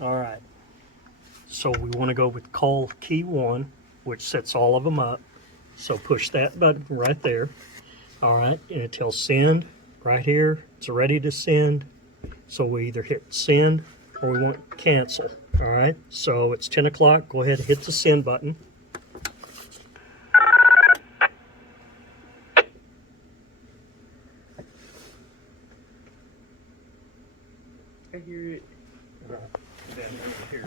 All right. So we want to go with call key 1, which sets all of them up. So push that button right there. All right, and it tells send right here. It's ready to send. So we either hit send or we want cancel. All right, so it's 10 o'clock. Go ahead and hit the send button. I hear it. Here.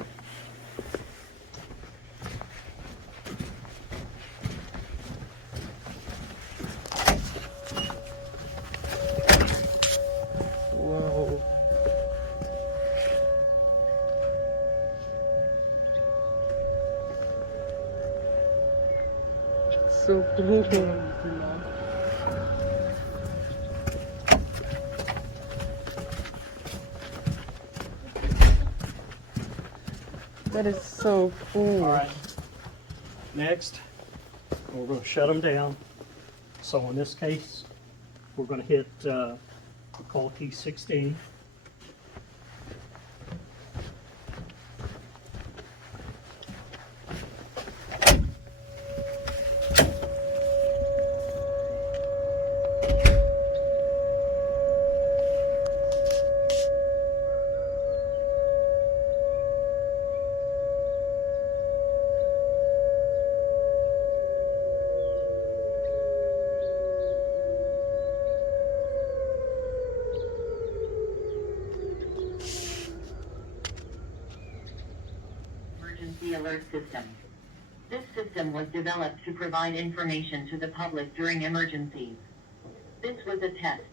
Whoa. So cool. That is so cool. All right. Next, we're going to shut them down. So in this case, we're going to hit call key 16. Emergency alert system. This system was developed to provide information to the public during emergencies. This was a test.